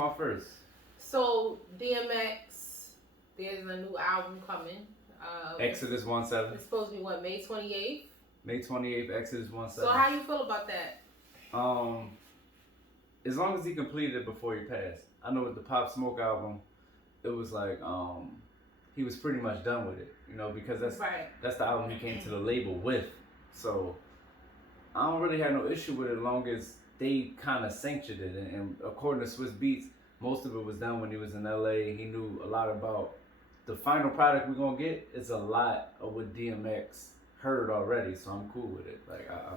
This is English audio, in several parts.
Off first. So DMX, there's a new album coming. Exodus 1-7. It's supposed to be what, May 28th? May 28th, Exodus 1-7. So how you feel about that? As long as he completed it before he passed. I know with the Pop Smoke album, it was like he was pretty much done with it, because that's the album he came to the label with. So I don't really have no issue with it as long as they kind of sanctioned it. And according to Swizz Beatz, most of it was done when he was in LA. He knew a lot about the final product we're gonna get. Is a lot of what DMX heard already, so I'm cool with it.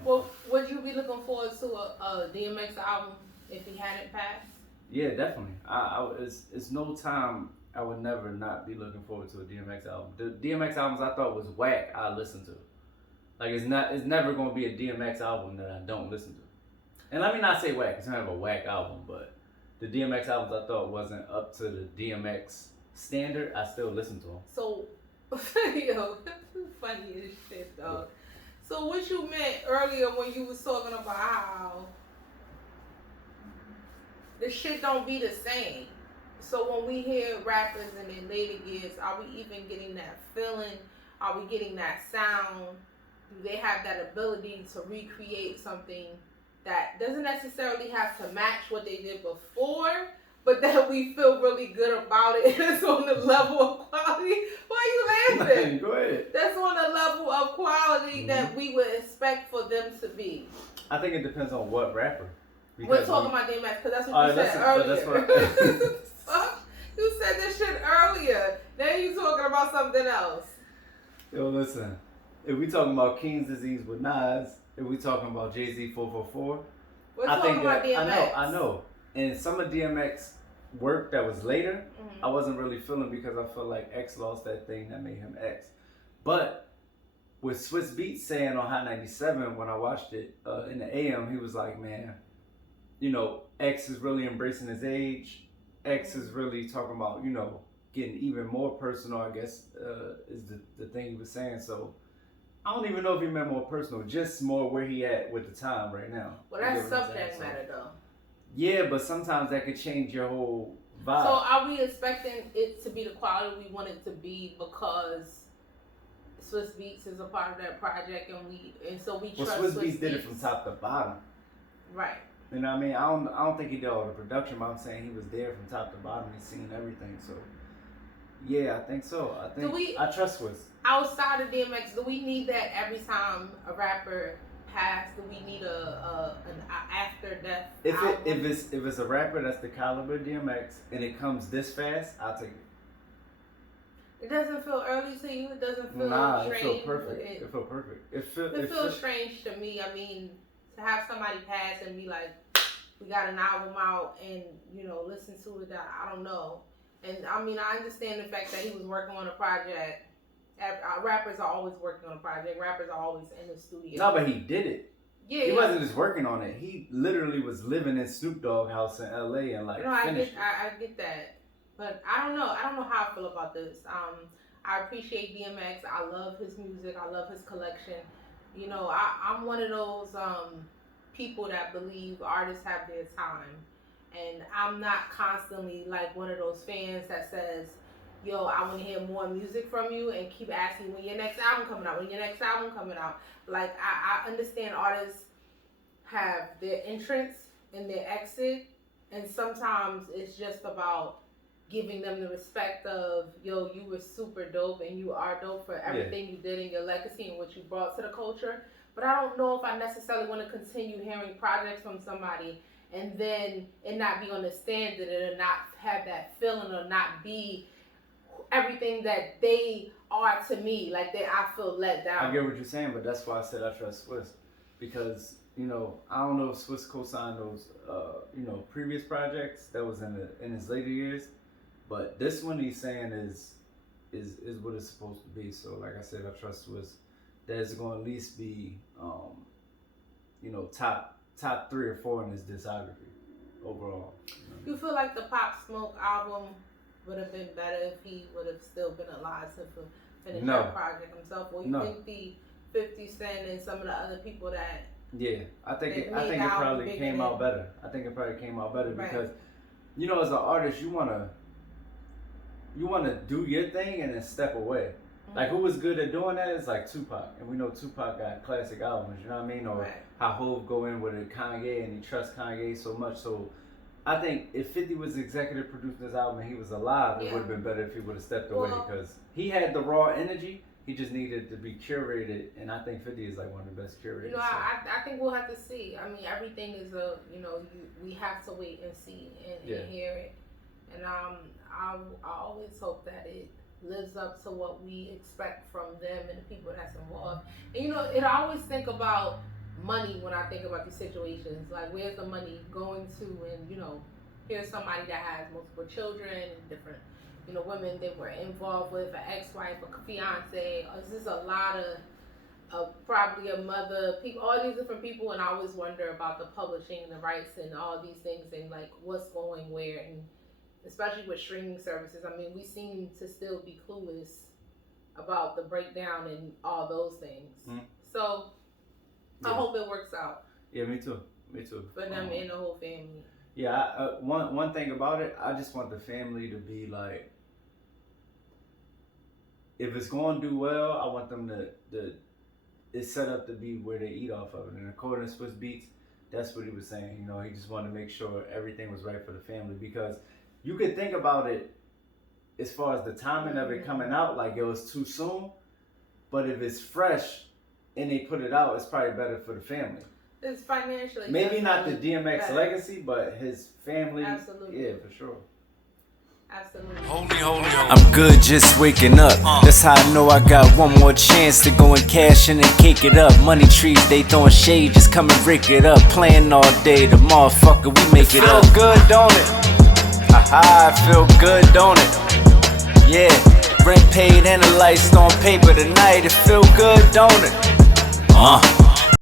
Well, would you be looking forward to a DMX album if he hadn't passed? Yeah, definitely. It's no time I would never not be looking forward to a DMX album. The DMX albums I thought was whack, I listened to. It's never gonna be a DMX album that I don't listen to. And let me not say whack, it's not a whack album, but the DMX albums I thought wasn't up to the DMX standard, I still listen to them. So, yo, funny as shit, dog. So what you meant earlier when you was talking about how the shit don't be the same. So when we hear rappers in their later years, are we even getting that feeling? Are we getting that sound? Do they have that ability to recreate something that doesn't necessarily have to match what they did before, but that we feel really good about it? It's on the level of quality. Why are you laughing? Go ahead. That's on the level of quality that we would expect for them to be. I think it depends on what rapper. We're talking about DMX because that's what you said earlier. You said this shit earlier. Now you talking about something else. Yo, listen. If we talking about King's Disease with Nas, if we talking about Jay-Z 444, we're talking about DMX. I know. And some of DMX work that was later, I wasn't really feeling because I felt like X lost that thing that made him X. But with Swizz Beatz saying on Hot 97 when I watched it in the AM, he was like, man, X is really embracing his age. X is really talking about, getting even more personal, I guess, is the thing he was saying. So I don't even know if he meant more personal, just more where he at with the time right now. Well, that's subject matter, though. Yeah, but sometimes that could change your whole vibe. So are we expecting it to be the quality we want it to be because Swizz Beatz is a part of that project and so we trust Swizz Beatz did it from top to bottom. Right. You know what I mean? I don't think he did all the production, but I'm saying he was there from top to bottom. He's seen everything. So, yeah, I think so. I trust Swizz. Outside of DMX, do we need that every time a rapper passed? Do we need an after death album? If it's a rapper that's the caliber of DMX and it comes this fast, I'll take it. It doesn't feel early to you. It doesn't feel strange. It feels perfect. It feels perfect. It feels strange to me. I mean, to have somebody pass and be like, we got an album out and, listen to it, I don't know. And I mean, I understand the fact that he was working on a project. Rappers are always working on a project. Rappers are always in the studio. No, but he did it. Yeah, he wasn't just working on it. He literally was living in Snoop Dogg house in LA and finished it. I get that. But I don't know. I don't know how I feel about this. I appreciate DMX. I love his music. I love his collection. I'm one of those people that believe artists have their time. And I'm not constantly like one of those fans that says, yo, I want to hear more music from you and keep asking when your next album coming out, Like, I understand artists have their entrance and their exit. And sometimes it's just about giving them the respect of, yo, you were super dope and you are dope for everything you did in your legacy and what you brought to the culture. But I don't know if I necessarily want to continue hearing projects from somebody and then it not be on the standard or not have that feeling or not be everything that they are to me. Like I feel let down. I get what you're saying, but that's why I said I trust Swizz. Because, I don't know if Swizz co-signed those, previous projects that was in his later years. But this one he's saying is what it's supposed to be. So like I said, I trust Swizz. That it's going to at least be, top 3 or 4 in his discography overall. You feel like the Pop Smoke album would have been better if he would have still been alive to finish that project himself? Or you think the 50 Cent and some of the other people that... Yeah, I think it probably came out better. I think it probably came out better because you know, as an artist, you wanna do your thing and then step away. Like, who was good at doing that is like Tupac, and we know Tupac got classic albums, you know what I mean? Or right. how Hov go in with Kanye, and he trusts Kanye so much. So I think if 50 was executive producing this album and he was alive, it would have been better if he would have stepped away, because he had the raw energy. He just needed to be curated, and I think 50 is like one of the best curators. You know, I think we'll have to see. I mean, everything is we have to wait and see and hear it. And I always hope that it lives up to what we expect from them and the people that's involved. And you know, I always think about money when I think about these situations. Like, where's the money going to? And you know, here's somebody that has multiple children and different, you know, women they were involved with, an ex-wife, a fiance. This is a lot of probably a mother, people, all these different people. And I always wonder about the publishing and the rights and all these things and like what's going where, and especially with streaming services. I mean, we seem to still be clueless about the breakdown and all those things. So I hope it works out. Yeah, me too. For them and the whole family. Yeah, one thing about it, I just want the family to be like, if it's going to do well, I want them to it's set up to be where they eat off of it. And according to Swizz Beatz, that's what he was saying. You know, he just wanted to make sure everything was right for the family, because you could think about it as far as the timing of it coming out, like it was too soon. But if it's fresh and they put it out, it's probably better for the family. It's financially. Maybe not the DMX better. Legacy, but his family. Absolutely. Yeah, for sure. Absolutely. Holy. I'm good just waking up. That's how I know I got one more chance to go and cash in and cake it up. Money trees, they throwing shade, just come and break it up. Playing all day, the motherfucker, we make it up. Feel good, don't it? Aha, I feel good, don't it? Yeah, rent paid and the lights on paper tonight. It feel good, don't it?